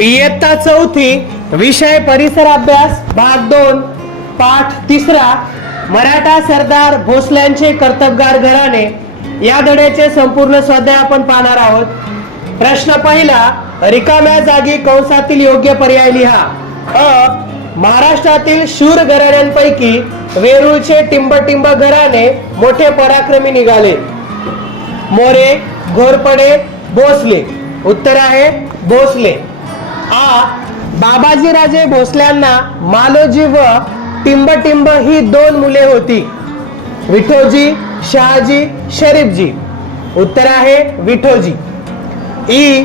इयत्ता चौथी विषय परिसर अभ्यास भाग दोन पाठ तिसरा मराठा सरदार भोसल्यांचे कर्तबगार घराणे. या धड्याचे संपूर्ण स्वाध्याय आपण पाहणार आहोत. प्रश्न पहिला रिकाम्या जागी कंसातील योग्य पर्याय लिहा. अ महाराष्ट्रातील शूर घराण्यांपैकी वेरूळचे टिंबटिंब घराणे मोठे पराक्रमी निघाले. मोरे घोरपडे भोसले. उत्तर आहे भोसले. आ बाबाजीराजे भोसल्यांना मालोजी व टिंबटिंब ही दोन मुले होती. विठोजी शहाजी शरीफजी. उत्तर आहे विठोजी. ई.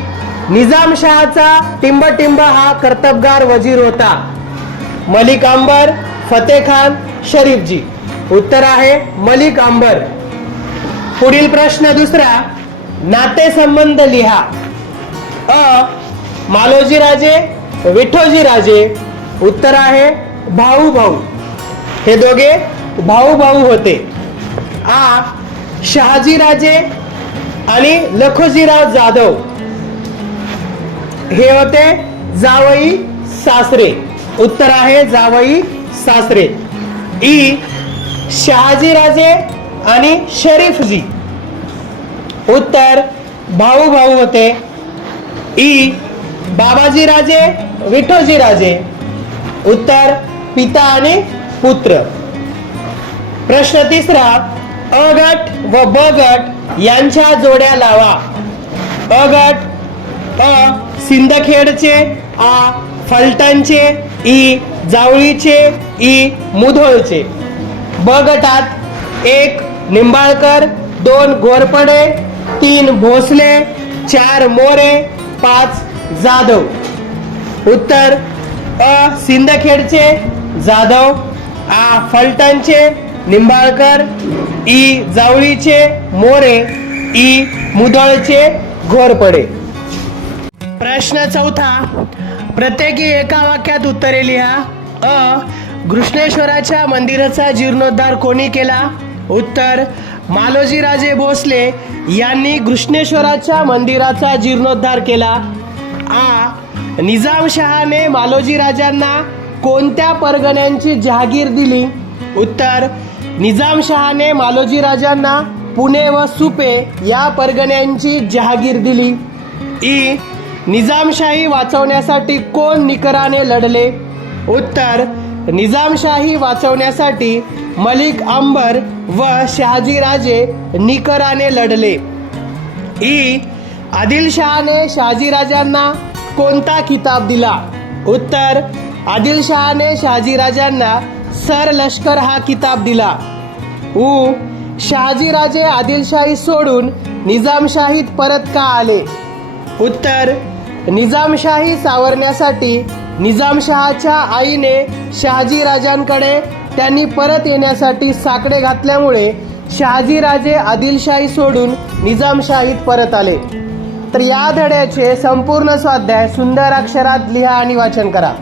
निजामशहाचा टिंबटिंब हा कर्तबगार वजीर होता. मलिक अंबर फतेह खान शरीफजी. उत्तर आहे मलिक अंबर पुढील प्रश्न दुसरा नातेसंबंध लिहा. अ. मालोजी राजे विठोजी राजे उत्तर आहे भाऊ भाऊ. हे दोघे भाऊ भाऊ होते. आ शहाजी राजे आणि लखोजीराव जाधव. हे होते जावई सासरे. उत्तर आहे जावई सासरे. ई शहाजी राजे आणि शरीफजी. उत्तर भाऊ भाऊ होते. ई बाबाजी राजे विठोजी राजे. उत्तर पिता आणि पुत्र. प्रश्न तिसरा अ गट व ब गट यांच्या जोड्या लावा. अ गट अ सिंदखेडचे आ फलटणचे ई जावळीचे ई मुधोळचे. ब गटात एक निंबाळकर दोन घोरपडे तीन भोसले चार मोरे पाच जाधव. उत्तर अ सिंदखेडचे जाधव आ फलटणचे निंबाळकर ई जावळीचे मोरे ई मुदळचे घोरपडे. प्रश्न चौथा. प्रत्येकी एका वाक्यात उत्तरे लिहा. अ घृष्णेश्वराच्या मंदिराचा जीर्णोद्धार कोणी केला? उत्तर मालोजी राजे भोसले यांनी घृष्णेश्वराच्या मंदिराचा जीर्णोद्धार केला. आ निजामशहाने मालोजी राजांना कोणत्या परगण्यांची जहागीर दिली? उत्तर निजामशहाने मालोजी राजांना पुणे व सुपे या परगण्यांची जहागीर दिली. ई निजामशाही वाचवण्यासाठी कोण निकराने लढले? उत्तर निजामशाही वाचवण्यासाठी मलिक अंबर व शहाजीराजे निकराने लढले. ई आदिलशहाने शहाजीराजांना कोणता किताब दिला? उत्तर आदिलशहाने शहाजीराजांना सर लष्कर हा किताब दिला. उ शहाजीराजे आदिलशाही सोडून निजामशाहीत परत का आले? उत्तर निजामशाही सावरण्यासाठी निजामशहाच्या आईने शहाजी राजांकडे त्यांनी परत येण्यासाठी साकडे घातल्यामुळे शहाजीराजे आदिलशाही सोडून निजामशाहीत परत आले. तर या धड्याचे संपूर्ण स्वाध्याय सुंदर अक्षरात लिहा आणि वाचन करा.